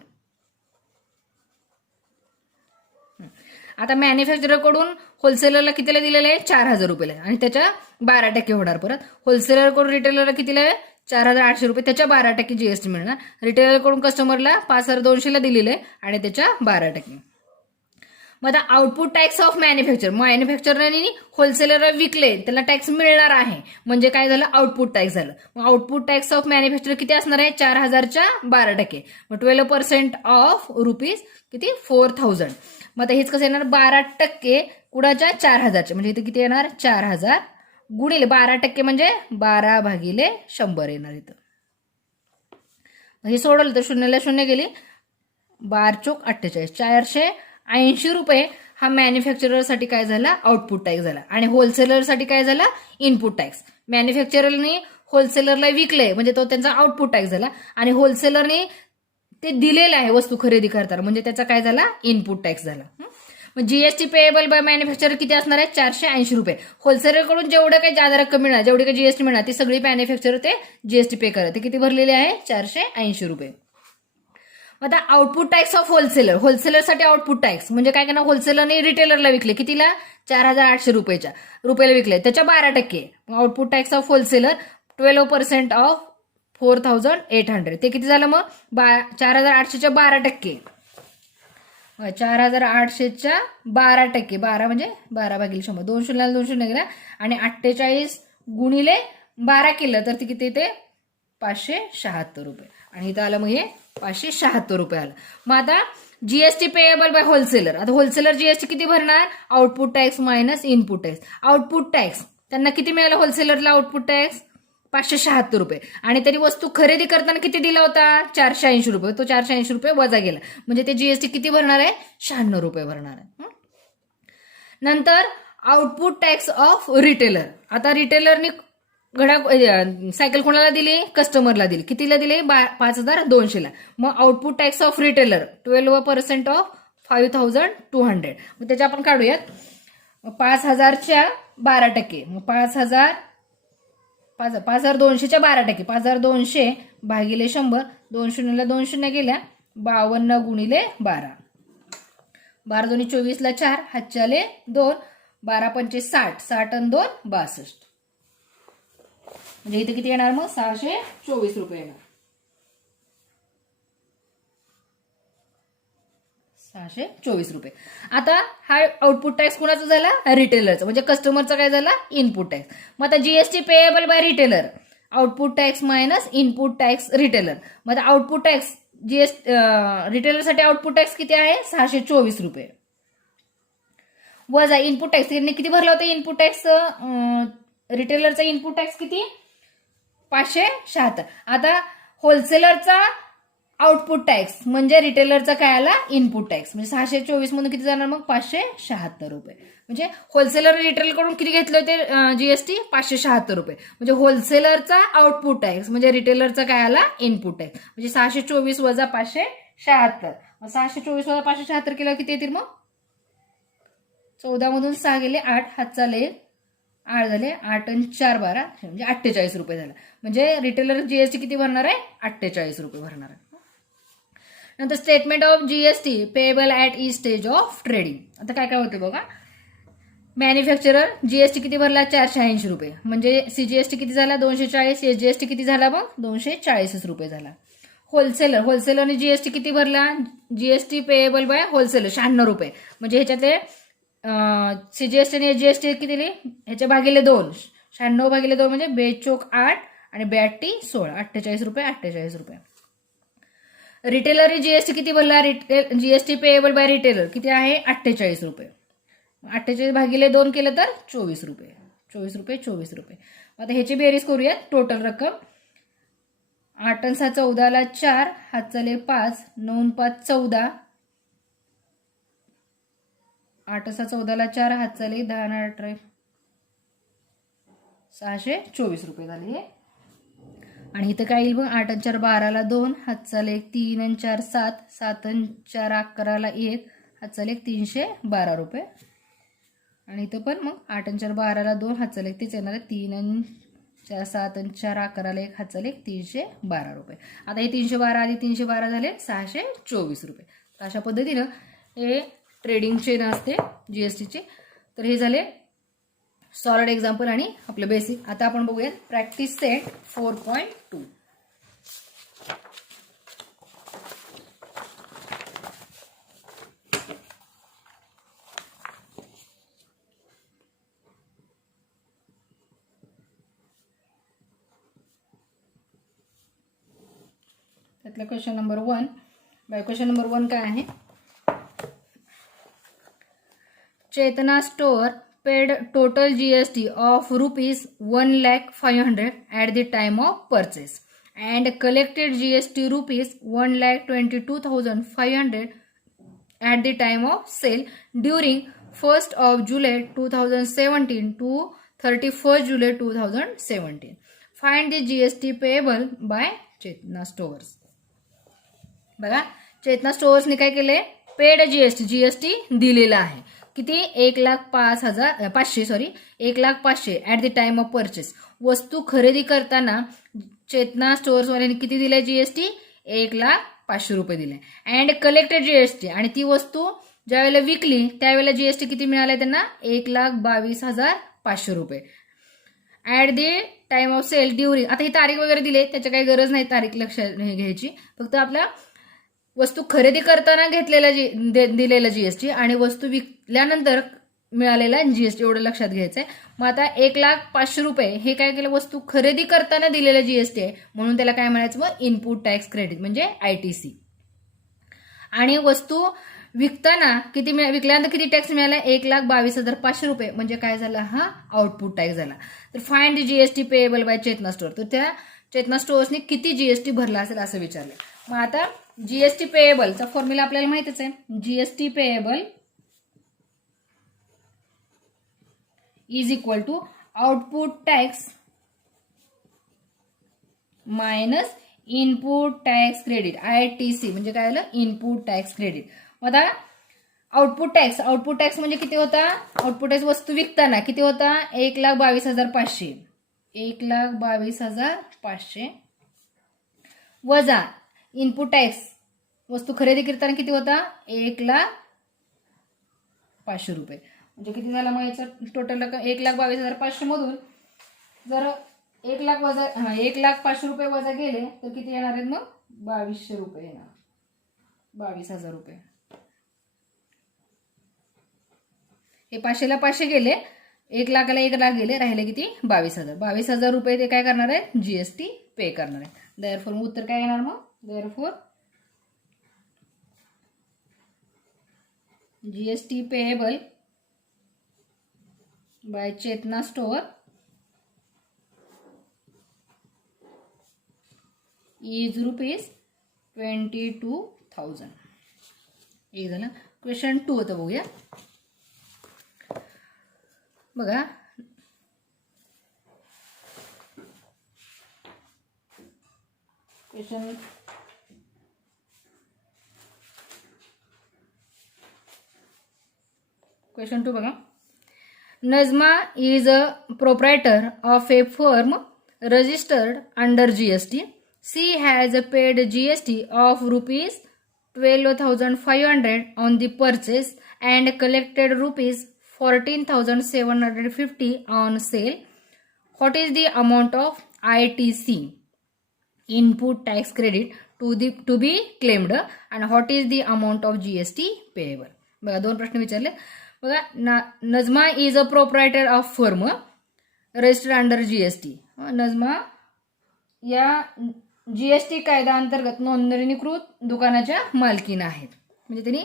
आता मॅन्युफॅक्चररकडून होलसेलरला कितीला दिलेलं आहे? 4,000 रुपयाला. आणि त्याच्या 12% होणार. परत होलसेलरकडून रिटेलरला कितीला आहे? 4,800 रुपये. त्याच्या 12% जीएसटी मिळणार. रिटेलरकडून कस्टमरला 5,200ला दिलेलं आहे आणि त्याच्या 12%. मग आता आउटपुट टॅक्स ऑफ मॅन्युफॅक्चर. मॅन्युफॅक्चररने होलसेलरला विकले, त्याला टॅक्स मिळणार आहे. म्हणजे काय झालं? आउटपुट टॅक्स झालं. मग आउटपुट टॅक्स ऑफ मॅन्युफॅक्चर किती असणार आहे? 4,000च्या 12%. मग 12% ऑफ रुपीज किती? 4,000. मग आता हेच कसं येणार? 12% कुणाच्या? 4,000च्या. म्हणजे इथे किती येणार? 4,000 गुणिले 12% म्हणजे 12/100 येणार इथं. हे सोडवलं तर शून्याला शून्य गेली. 12×48. 480 रुपये हा मॅन्युफॅक्चररसाठी काय झाला? आउटपुट टॅक्स झाला. आणि होलसेलरसाठी काय झाला? Input tax. मॅन्युफॅक्चररने होलसेलरला विकले म्हणजे तो त्यांचा आउटपुट टॅक्स झाला. आणि होलसेलरने ते दिलेलं आहे वस्तू खरेदी करताना म्हणजे त्याचा काय झाला? इनपुट टॅक्स झाला. मग जीएसटी पेएबल बाय मॅन्युफॅक्चरर किती असणार आहे? 480 रुपये. होलसेलरकडून जेवढं काही जादा रक्कम मिळणार, जेवढी काही जीएसटी मिळणार, ती सगळी मॅन्युफॅक्चरर ते जीएसटी पे करत. ते किती भरलेले आहे? 480 रुपये. आता आउटपुट टॅक्स ऑफ होलसेलर. होलसेलरसाठी आउटपुट टॅक्स म्हणजे काय करणार? होलसेलरने रिटेलरला विकले कितीला? 4,800 रुपयाला विकले, त्याच्या 12%. Output tax of wholesaler 12% of 4,800. ते किती झालं मग? 4,800च्या 12%. 4,800च्या 12%. 12 म्हणजे 12/100. 2 शून्याला 2 शून्य गेला. आणि 48 गुणिले 12 केलं तर ते किती येते? 576 रुपये. आणि इथं आलं मग हे 576 रुपये आलं. मग आता जीएसटी पेएबल बाय होलसेलर. आता होलसेलर जीएसटी किती भरणार? Output tax minus input tax. Output tax त्यांना किती मिळालं? होलसेलरला आउटपुट टॅक्स 576 रुपये. आणि त्यांनी वस्तू खरेदी करताना किती दिला होता? 480 रुपये. तो 480 रुपये वजा गेला म्हणजे ते जीएसटी किती भरणार आहे? 96 रुपये भरणार आहे. नंतर आउटपुट टॅक्स ऑफ रिटेलर. आता रिटेलरनी सायकल कोणाला दिली? कस्टमरला दिली. कितीला दिली? 5,200ला. मग output tax of retailer 12% of 5,200. मग त्याच्या आपण काढूयात. 5,000च्या 12%. मग 5,200च्या 12%. 5,200 भागिले 100. 2 शून्यला 2 शून्य गेल्या. 52 गुणिले 12. 12 दोन्ही 24ला 4. हातच्याले 2. 12×5 60. 60 आणि 2 62. म्हणजे इथे किती येणार मग? 624 रुपये येणार. 624 रुपये. आता हा आउटपुट टॅक्स कुणाचा झाला? रिटेलरचा. म्हणजे कस्टमरचा काय झाला? Input tax. मग आता GST payable bye retailer. Output tax minus input tax retailer. मग आता आउटपुट टॅक्स रिटेलरसाठी आउटपुट टॅक्स किती आहे? 624 रुपये. वजा इनपुट टॅक्स. त्यांनी किती भरला होता इनपुट टॅक्स? रिटेलरचा इनपुट टॅक्स किती? 576. आता होलसेलरचा आउटपुट टॅक्स म्हणजे रिटेलरचा काय आला? Input tax. म्हणजे 624 मधून किती जाणार मग? 576 रुपये. म्हणजे होलसेलर रिटेलरकडून किती घेतले होते जीएसटी? 576 रुपये. म्हणजे होलसेलरचा आउटपुट टॅक्स म्हणजे रिटेलरचा काय आला? Input tax. म्हणजे 624 वजा 576. 624 वजा 576 केलं किती येतील मग? 14 मधून 6 गेले 8. हातचा लेख 8 झाले. 8 आणि 4 12 म्हणजे 48 रुपये झाला. म्हणजे रिटेलर जीएसटी किती भरणार आहे? 48 रुपये भरणार आहे. नंतर statement of GST payable at each stage of trading. आता काय काय होते बघा. मॅन्युफॅक्चरर जीएसटी किती भरला? 480 रुपये. म्हणजे सीजीएसटी किती झाला? 240. एसजीएसटी किती झाला मग? 240 रुपये झाला. होलसेलरने जीएसटी किती भरला? जीएसटी पेएबल बाय होलसेलर 96 रुपये. म्हणजे ह्याच्यातले सीजीएसटी आणि एसजीएसटी किती दिली? ह्याच्या भागिले 2. 96 भागिले 2 म्हणजे 2 चोक 8 आणि 82 16. 48 रुपये 48 रुपये. रिटेलर जीएसटी किती भरला, जीएसटी पेएबल बाय रिटेलर किती आहे 48 रुपये. 48 भागिले 2 केलं तर 24 रुपये. 24 रुपये 24 रुपये. आता ह्याची बेरीज करूयात. टोटल रक्कम 8 आणि 6 14ला 4, हात चाले 5, 9 5 14, 8 आणि 6 14ला 4, हात चाले 10 आणि 18 624 रुपये झाले हे. आणि इथं काय येईल बघ, 8 आणि 4 12ला 2, हात चाले 3 आणि 4 7, 7 आणि 4 11ला 1, हात चाले 312 रुपये. आणि इथं पण मग 8 आणि 4 12ला 2, हात चाले तेच येणार आहे 3 आणि 4 7 आणि 4 11ला 1, हात चाले 312 रुपये. आता हे 312 आधी 312 झाले 624 रुपये. अशा पद्धतीनं हे ट्रेडिंग चेन असते जीएसटीचे. तर हे झाले सॉलिड एक्झाम्पल आणि आपलं बेसिक. आता आपण बघूया प्रॅक्टिस सेट 4.2. त्यातला question number 1. By question number 1 काय आहे, चेतना store paid total GST of rupees 1,500,000 at the time of purchase and collected GST rupees 1,22,500 at the time of sale during 1st of July 2017 to 31st July 2017. Find the GST payable by Chetna stores. बघा चेतना स्टोअर्सने काय केले, paid GST दिलेला आहे किती 1,05,500 1,05,000 at the time of purchase. वस्तू खरेदी करताना चेतना स्टोअर्सवाल्यांनी किती दिलाय जीएसटी 1,05,000 रुपये दिले. अँड कलेक्टेड जीएसटी, आणि ती वस्तू ज्यावेळेला विकली त्यावेळेला जीएसटी किती मिळालाय त्यांना 1,22,500 रुपये. At the time of sale during, आता ही तारीख वगैरे दिली त्याची काही गरज नाही तारीख लक्षात घ्यायची, फक्त आपल्या वस्तू खरेदी करताना घेतलेला दिलेला जीएसटी आणि वस्तू विकल्यानंतर मिळालेला जीएसटी एवढं लक्षात घ्यायचंय. मग आता 1,05,000 रुपये हे काय केलं, वस्तू खरेदी करताना दिलेला जीएसटी आहे म्हणून त्याला काय म्हणायचं मग इनपुट टॅक्स क्रेडिट म्हणजे आयटीसी. आणि वस्तू विकताना किती विकल्यानंतर किती टॅक्स मिळाला 1,22,500 रुपये म्हणजे काय झाला, हा आउटपुट टॅक्स झाला. तर find the GST payable by Chetna store. तर त्या चेतना स्टोअर्सने किती जीएसटी भरला असेल असं विचारलं. मग आता जीएसटी पेएबलचा फॉर्म्युला आपल्याला माहितच आहे, GST payable is equal to output tax minus input tax credit ITC म्हणजे काय झालं इनपुट टॅक्स क्रेडिट. मग आता आउटपुट टॅक्स म्हणजे किती होता, आउटपुट टॅक्स वस्तू विकताना किती होता 1,22,500 1,22,500 वजा इनपुट टॅक्स वस्तू खरेदी करताना किती होता 1,05,000 रुपये म्हणजे किती झाला मग याचं टोटल रक्कम 1,22,500 मधून जर 1,05,000 रुपये वजा गेले तर किती येणार आहेत मग 2,200 रुपये येणार, 22,000 रुपये. हे 500ला 500 गेले, 1,00,000ला 1,00,000 गेले, राहिले किती 22,000. 22,000 रुपये ते काय करणार आहेत जीएसटी पे करणार आहे. देअरफॉर उत्तर काय येणार मग, therefore GST payable by Chetna store is ₹22,000. एक झालं. क्वेश्चन 2 आता बघूया. बघा क्वेश्चन Question 2 बघा. Nazma is a proprietor of a firm registered under GST. She has paid GST of rupees 12,500 on the purchase and collected rupees 14,750 on sale. What is the amount of ITC input tax credit to be claimed and what is the amount of GST payable? बघा दोन प्रश्न विचारले. बघा Najma is a proprietor of firm registered under GST. Najma या GST कायदा अंतर्गत नोंदणीकृत दुकानाच्या मालकीन आहेत, म्हणजे त्यांनी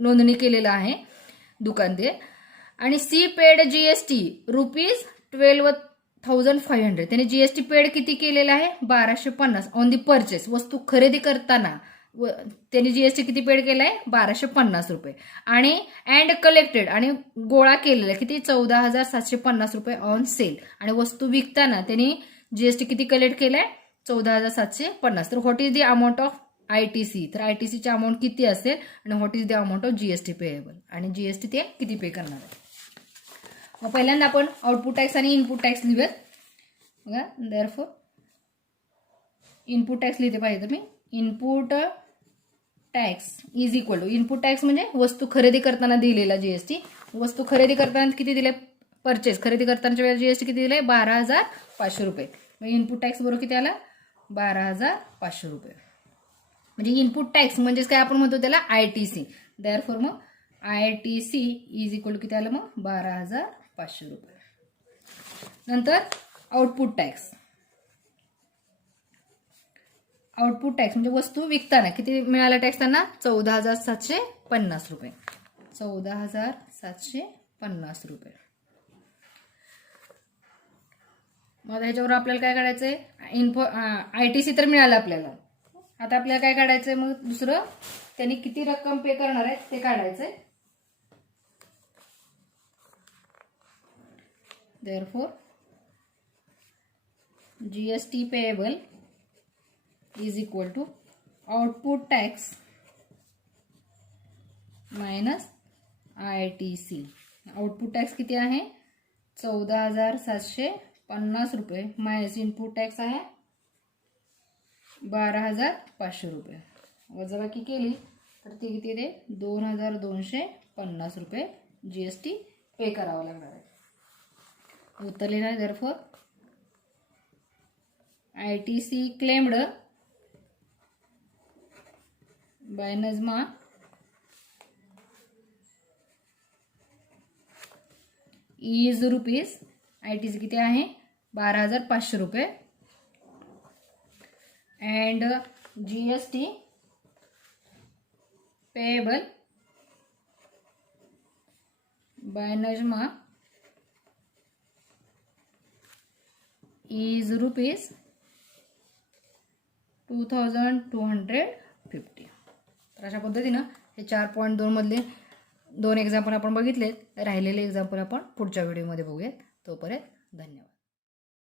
नोंदणी केलेलं आहे दुकान ते. आणि सी पेड GST ₹12,500. त्याने GST पेड किती केलेला आहे? 1250 ऑन दी परचेस. वस्तू खरेदी करताना त्यांनी GST किती पेड केला आहे? 1250 रुपये. आणि अँड कलेक्टेड आणि गोळा केलेला किती? 14,750 रुपये ऑन सेल. आणि वस्तू विकताना त्यांनी GST किती कलेक्ट केलाय? 14,750. तर what is the amount of ITC? तर ITCची अमाऊंट किती असेल आणि what is the amount of GST payable, आणि GST ते किती पे करणार आहे. मग पहिल्यांदा आपण आउटपुट टॅक्स आणि इनपुट टॅक्स लिहूयात. बघा, देअरफॉर इनपुट टॅक्स लिहिते पाहिजे तुम्ही. Input tax is equal to, input tax म्हणजे वस्तू खरेदी करताना दिलेला GST. वस्तू खरेदी करताना किती दिले? परचेस खरेदी करतानाच्या वेळेला GST किती दिले? 12,500 रुपये. मग इनपुट टॅक्स बरोबर किती आला? 12,500 रुपये. म्हणजे इनपुट टॅक्स म्हणजेच काय आपण म्हणतो त्याला ITC. देअरफॉर मग ITC इज इक्वल टू किती आलं मग? 12,500 रुपये. नंतर आउटपुट टॅक्स. आउटपुट टॅक्स म्हणजे वस्तू विकताना किती मिळाला टॅक्स त्यांना? 14,750 रुपये. 14,750 रुपये. मग ह्याच्यावर आपल्याला काय काढायचंय? ITC तर मिळालं आपल्याला. आता आपल्याला काय काढायचंय? मग दुसरं त्यांनी किती रक्कम पे करणार आहे ते काढायचंय. Therefore GST payable is equal to output tax minus ITC. Output tax किती आहे? 14,750 रुपये मायनस इनपुट टॅक्स आहे 12,500 रुपये. वजाबाकी केली तर ती किती दे? 2,250 रुपये GST पे करावं लागणार आहे. उत्तर लिहिणार. Therefore ITC claimed by Najma is rupees. ITC किती आहे? 12,500 रुपये. And GST payable by Najma is rupees 2,250. तर अशा पद्धतीनं हे 4.2 मधले 2 एक्झाम्पल आपण बघितलेत. राहिलेले एक्झाम्पल आपण पुढच्या व्हिडिओमध्ये बघूयात. तोपर्यंत धन्यवाद.